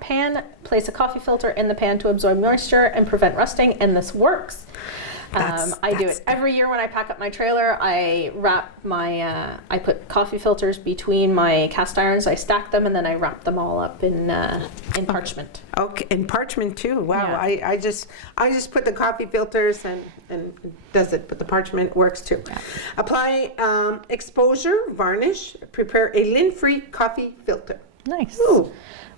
pan, place a coffee filter in the pan to absorb moisture and prevent rusting, and this works. I do it every year when I pack up my trailer. I wrap I put coffee filters between my cast irons. I stack them and then I wrap them all up in parchment. Okay, and parchment too. Wow, Yeah. I just put the coffee filters and it does it, but the parchment works too. Yeah. Apply exposure, varnish, prepare a lint-free coffee filter. Nice. Ooh.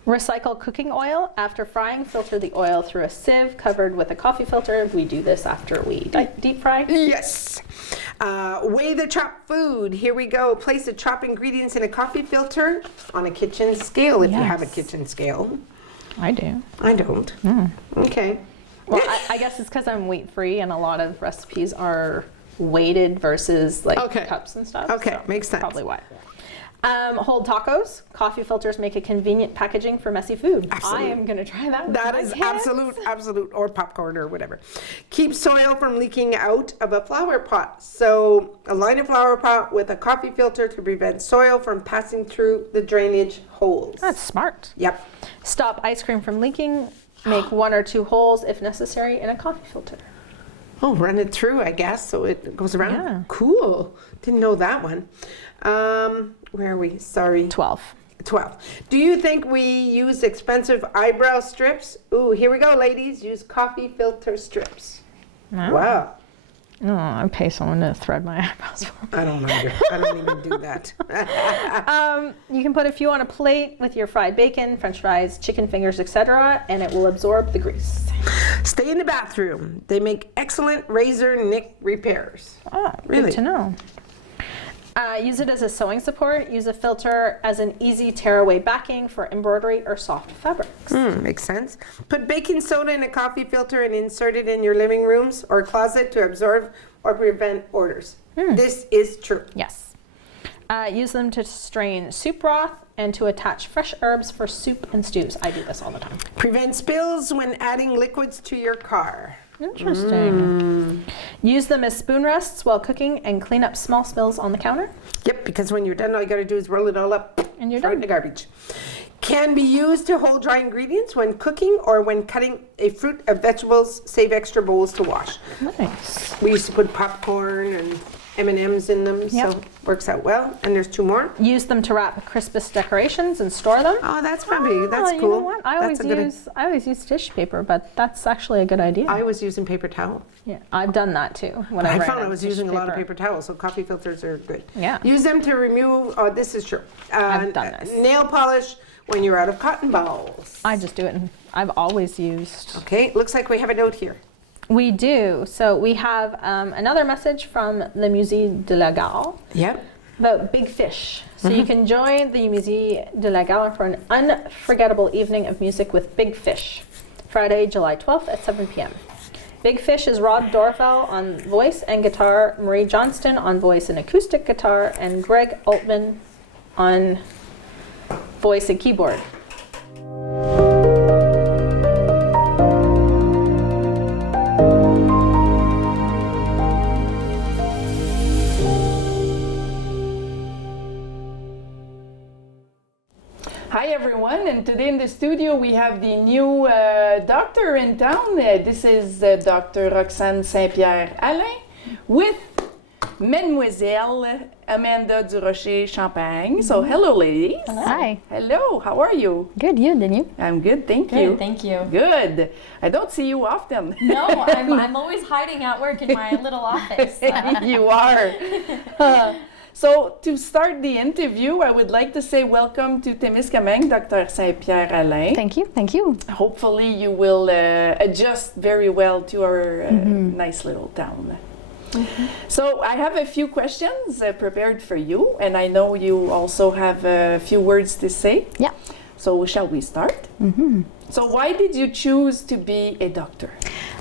Recycle cooking oil. After frying, filter the oil through a sieve covered with a coffee filter. We do this after we deep fry. Yes. Weigh the chopped food. Here we go. Place the chopped ingredients in a coffee filter on a kitchen scale if you have a Yes. kitchen scale. I do. I don't. Okay. Well, I guess it's because I'm weight free and a lot of recipes are weighted versus like Okay. cups and stuff. Okay, so makes sense. Probably why. Hold tacos. Coffee filters make a convenient packaging for messy food. Absolutely. I am going to try that with That my is kids. absolute, or popcorn or whatever. Keep soil from leaking out of a flower pot. So align a flower pot with a coffee filter to prevent soil from passing through the drainage holes. That's smart. Yep. Stop ice cream from leaking. Make 1 or 2 holes if necessary in a coffee filter. Oh, run it through, I guess, so it goes around. Yeah. Cool. Didn't know that one. Where are we? Sorry. 12. 12. Do you think we use expensive eyebrow strips? Ooh, here we go, ladies. Use coffee filter strips. No. Wow. Oh, I pay someone to thread my eyebrows for me. I don't either. I don't even do that. You can put a few on a plate with your fried bacon, french fries, chicken fingers, etc., and it will absorb the grease. Stay in the bathroom. They make excellent razor nick repairs. Oh, Really? good to know. Use it as a sewing support. Use a filter as an easy tear-away backing for embroidery or soft fabrics. Makes sense. Put baking soda in a coffee filter and insert it in your living rooms or closet to absorb or prevent odors. This is true. Yes. Use them to strain soup broth and to attach fresh herbs for soup and stews. I do this all the time. Prevent spills when adding liquids to your car. Interesting. Use them as spoon rests while cooking and clean up small spills on the counter. Yep, because when you're done, all you gotta do is roll it all up And you're throw it in done. the garbage. Can be used to hold dry ingredients when cooking or when cutting a fruit or vegetables. Save extra bowls to wash. Nice. We used to put popcorn M&Ms in them, Yep. so works out well. And there's 2 more. Use them to wrap Christmas decorations and store them. Oh, that's probably, that's You cool. know what? I That's always use tissue paper, but that's actually a good idea. I was using paper towel. Yeah, I've done that too. When I ran found out I of was tissue using a lot of paper towels, so coffee filters are good. Yeah. Use them to remove, oh, this is true. I've done this. Nail polish when you're out of cotton balls. I just do it, and I've always used. Okay, looks like we have a note here. We do. So we have another message from the Musée de la Gare Yep. about big fish. So you can join the Musée de la Gare for an unforgettable evening of music with Big Fish, Friday, July 12th at 7 p.m. Big Fish is Rod Dorfel on voice and guitar, Marie Johnston on voice and acoustic guitar, and Greg Altman on voice and keyboard. Hi everyone, and today in the studio we have the new doctor in town. This is Dr. Roxanne St-Pierre-Alain with Mademoiselle Amanda Durocher-Champagne. So hello ladies. Hello. Hi. Hello, how are you? Good, you, and you? I'm good, thank Good, you. thank you. Good. I don't see you often. No, I'm always hiding at work in my little office. You are. So to start the interview, I would like to say welcome to Temiscaming, Dr. St-Pierre-Alain. Thank you, thank you. Hopefully you will adjust very well to our nice little town. So I have a few questions prepared for you, and I know you also have a few words to say. Yeah. So shall we start? So why did you choose to be a doctor?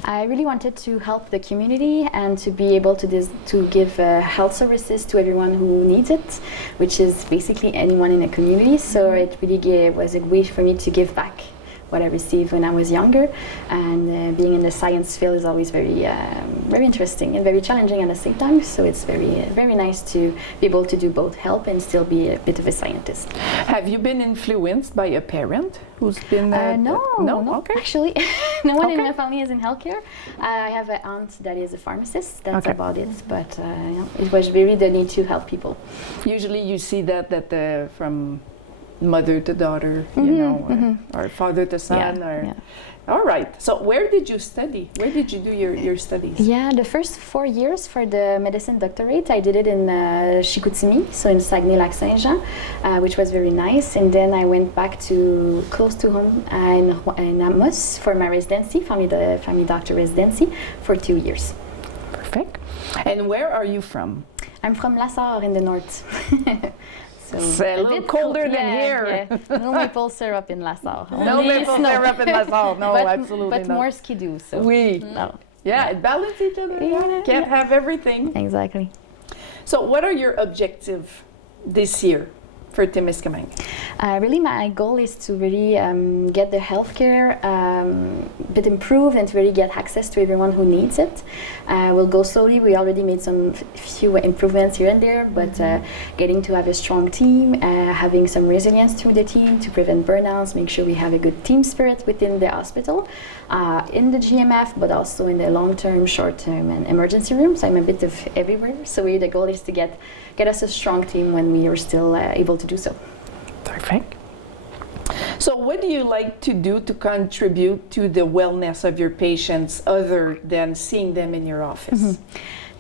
I really wanted to help the community and to be able to give health services to everyone who needs it, which is basically anyone in a community. So it really was a way for me to give back what I received when I was younger, and being in the science field is always very interesting and very challenging at the same time. So it's very nice to be able to do both, help and still be a bit of a scientist. Have you been influenced by a parent who's been? No. Okay. Actually, no one in Okay. my family is in healthcare. I have an aunt that is a pharmacist. That's Okay. about it. But it was really the need to help people. Usually you see that from mother to daughter, you know, or father to son. Yeah. All right. So where did you study? Where did you do your studies? Yeah, the first 4 years for the medicine doctorate, I did it in Chicoutimi, so in Saguenay-Lac-Saint-Jean, which was very nice. And then I went back to close to home in Amos for my residency, family doctor residency, for 2 years. Perfect. And where are you from? I'm from La Sarre in the north. So It's a little bit colder than here. Yeah. No maple syrup in La Sarre. No Only maple snow. syrup in La Salle. No, absolutely but not. more skidoo. So Oui. no. Yeah, it balances each other. Yeah, Can't have everything. Exactly. So what are your objectives this year for Temiscaming? Really, my goal is to really get the healthcare bit improved and to really get access to everyone who needs it. We'll go slowly. We already made some few improvements here and there, but getting to have a strong team, having some resilience through the team to prevent burnouts, make sure we have a good team spirit within the hospital, in the GMF, but also in the long-term, short-term, and emergency rooms. I'm a bit of everywhere. So the goal is to get us a strong team when we are still able to do so. Perfect. So what do you like to do to contribute to the wellness of your patients other than seeing them in your office?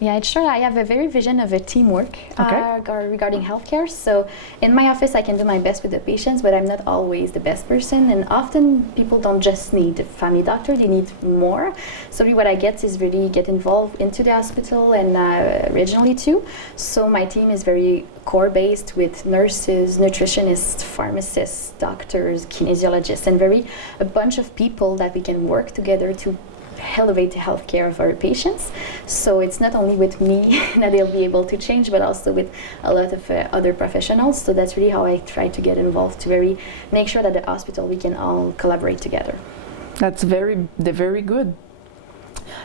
Yeah, it's sure. I have a very vision of a teamwork Okay. regarding healthcare. So in my office, I can do my best with the patients, but I'm not always the best person. And often people don't just need a family doctor, they need more. So what I get is really get involved into the hospital and regionally too. So my team is very core-based with nurses, nutritionists, pharmacists, doctors, kinesiologists, and a bunch of people that we can work together to elevate the healthcare of our patients. So it's not only with me that they'll be able to change, but also with a lot of other professionals. So that's really how I try to get involved, to really make sure that the hospital, we can all collaborate together. That's very good.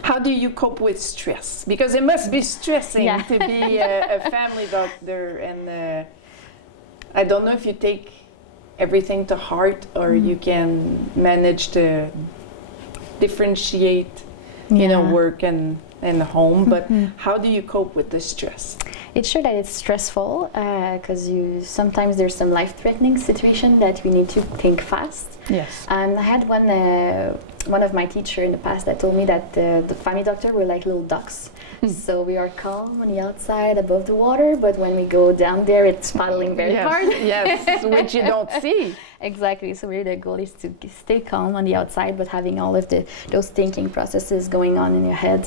How do you cope with stress? Because it must be stressing Yeah. to be a family doctor, and I don't know if you take everything to heart or you can manage to differentiate, you know, Yeah. work and in the home, but how do you cope with the stress? It's sure that it's stressful because sometimes there's some life-threatening situation that we need to think fast. Yes. I had one of my teacher in the past that told me that the family doctor were like little ducks. So we are calm on the outside above the water, but when we go down there, it's paddling very hard. Yes, which you don't see. Exactly. So really the goal is to stay calm on the outside, but having all of those thinking processes going on in your head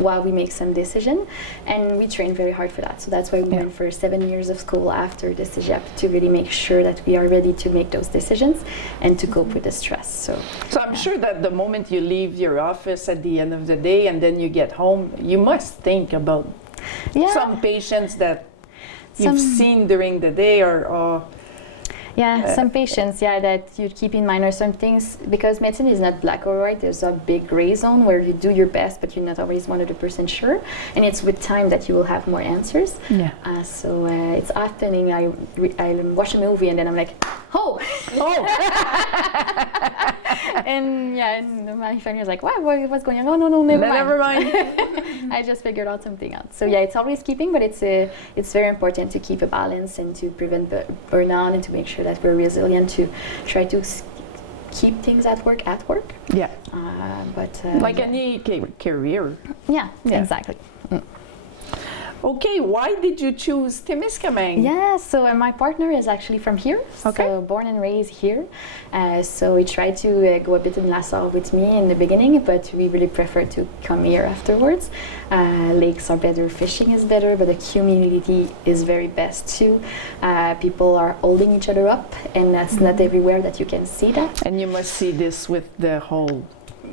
while we make some decision. And we train very hard for that. So that's why we went for 7 years of school after the CEGEP to really make sure that we are ready to make those decisions and to cope with the stress. So I'm sure that the moment you leave your office at the end of the day and then you get home, you must think about some patients that you've seen during the day or some patients, that you keep in mind, or some things, because medicine is not black or white. There's a big gray zone where you do your best, but you're not always 100% sure. And it's with time that you will have more answers. Yeah. So it's often I watch a movie and then I'm like, oh. and my family is like, what's going on? Oh, no, never mind. I just figured out something out. So it's always keeping, but it's very important to keep a balance and to prevent burnout and to make sure that we're resilient to try to keep things at work. Yeah. But like any career. Yeah, exactly. Okay, why did you choose Temiscaming? Yeah, so my partner is actually from here, so born and raised here. So we tried to go a bit in La Salle with me in the beginning, but we really prefer to come here afterwards. Lakes are better, fishing is better, but the community is very best too. People are holding each other up, and that's not everywhere that you can see that. And you must see this with the whole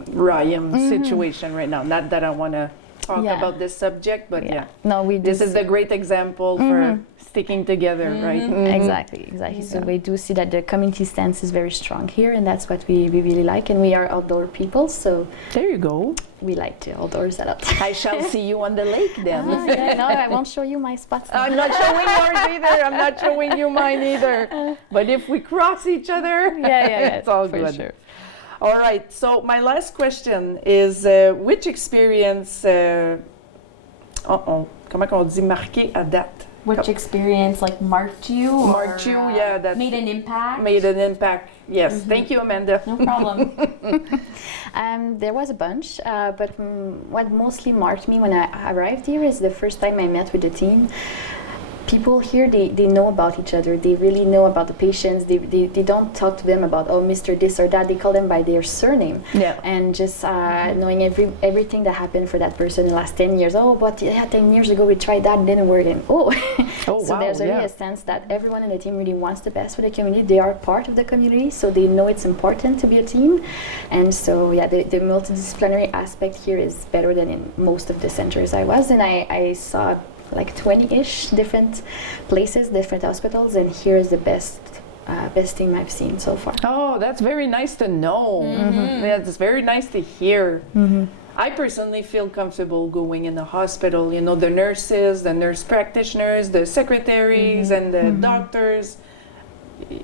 Ryan situation right now. Not that I want to talk about this subject, but no, this is a great example for sticking together, right? Exactly. So we do see that the community stance is very strong here, and that's what we really like. And we are outdoor people, so there you go. We like the outdoors a lot. I shall see you on the lake then. No, I won't show you my spots. I'm not showing yours either. I'm not showing you mine either. But if we cross each other, it's all good. Sure. All right, so my last question is which experience, comment on dit marqué à date? Which experience marked you? Marked you, that made an impact? Made an impact, yes. Thank you, Amanda. No problem. There was a bunch, but what mostly marked me when I arrived here is the first time I met with the team. People here, they know about each other. They really know about the patients. They don't talk to them about, Mr. this or that. They call them by their surname. Yeah. And just knowing everything that happened for that person in the last 10 years. 10 years ago we tried that, didn't work. And so there's really a sense that everyone in the team really wants the best for the community. They are part of the community, so they know it's important to be a team. And so the multidisciplinary aspect here is better than in most of the centers I was. And I saw 20-ish different places, different hospitals, and here is the best team I've seen so far. Oh, that's very nice to know. That's very nice to hear. I personally feel comfortable going in the hospital. You know, the nurses, the nurse practitioners, the secretaries, and the doctors.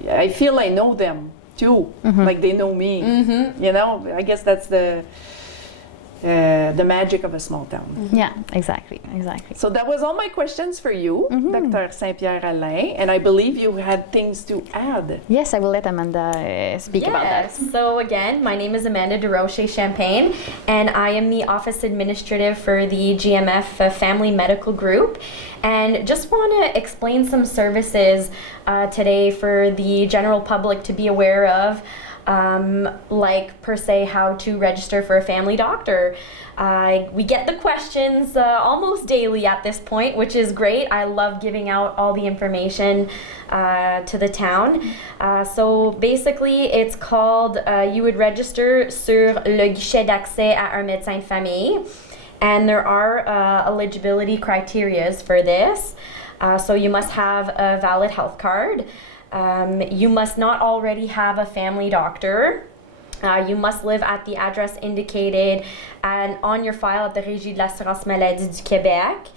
I feel I know them too, like they know me. You know, I guess that's the magic of a small town. Yeah, exactly. So that was all my questions for you, Dr. St-Pierre-Alain, and I believe you had things to add. Yes, I will let Amanda speak about that. So again, my name is Amanda Durocher-Champagne, and I am the Office Administrative for the GMF Family Medical Group, and just want to explain some services today for the general public to be aware of. Like per se how to register for a family doctor. We get the questions almost daily at this point, which is great. I love giving out all the information to the town. So basically it's called, you would register sur le guichet d'accès à un médecin de famille, and there are eligibility criteria for this. So you must have a valid health card. You must not already have a family doctor. You must live at the address indicated and on your file at the Régie de l'Assurance Maladie du Québec.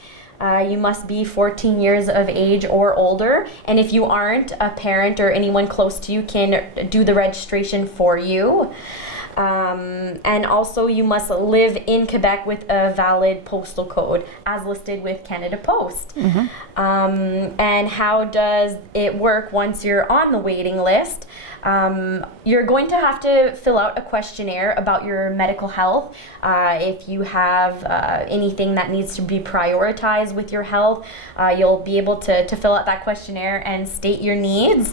You must be 14 years of age or older. And if you aren't, a parent or anyone close to you can do the registration for you. And also you must live in Quebec with a valid postal code as listed with Canada Post. And how does it work once you're on the waiting list? You're going to have to fill out a questionnaire about your medical health. If you have anything that needs to be prioritized with your health, you'll be able to fill out that questionnaire and state your needs.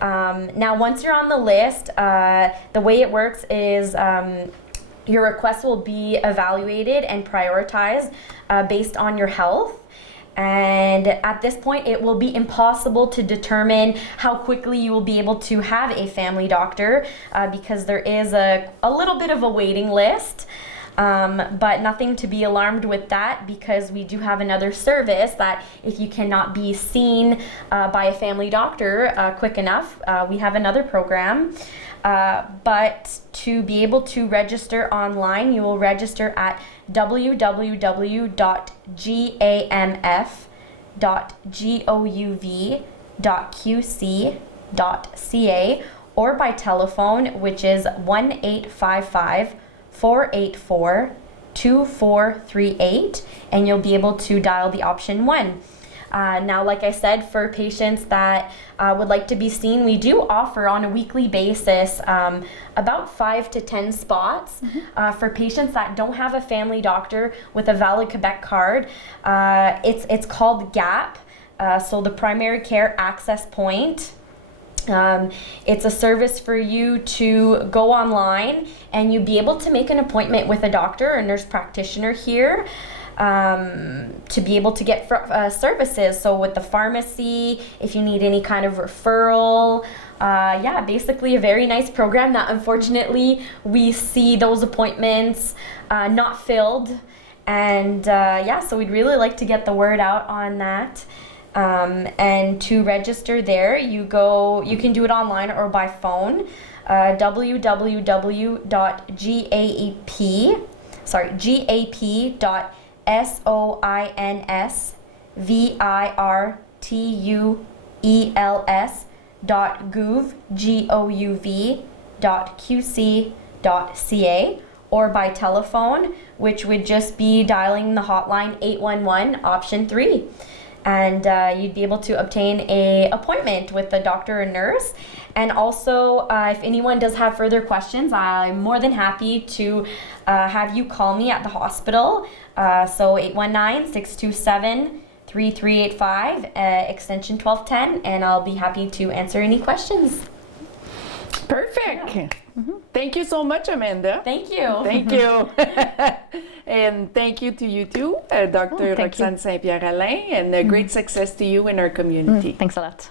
Now, once you're on the list, the way it works is your request will be evaluated and prioritized based on your health. And at this point, it will be impossible to determine how quickly you will be able to have a family doctor because there is a little bit of a waiting list. But nothing to be alarmed with that, because we do have another service that if you cannot be seen by a family doctor quick enough, we have another program. But to be able to register online, you will register at www.gamf.gouv.qc.ca or by telephone, which is 1-855-484-2438, and you'll be able to dial the option 1. Now, like I said, for patients that would like to be seen, we do offer on a weekly basis about 5 to 10 spots. For patients that don't have a family doctor with a valid Quebec card, it's called GAP, so the Primary Care Access Point. It's a service for you to go online and you'll be able to make an appointment with a doctor or nurse practitioner here. To be able to get services. So with the pharmacy, if you need any kind of referral, yeah, basically a very nice program that unfortunately we see those appointments not filled. And yeah, so we'd really like to get the word out on that. And to register there, you can do it online or by phone. gap.soinservices.gouv.qc.ca or by telephone, which would just be dialing the hotline 811 option 3. And you'd be able to obtain an appointment with the doctor or nurse. And also, if anyone does have further questions, I'm more than happy to have you call me at the hospital. So 819-627-3385, extension 1210, and I'll be happy to answer any questions. Perfect. Yeah. Thank you so much, Amanda. Thank you. Thank you. And thank you to you too, Dr. Roxanne St-Pierre-Alain, and great success to you in our community. Thanks a lot.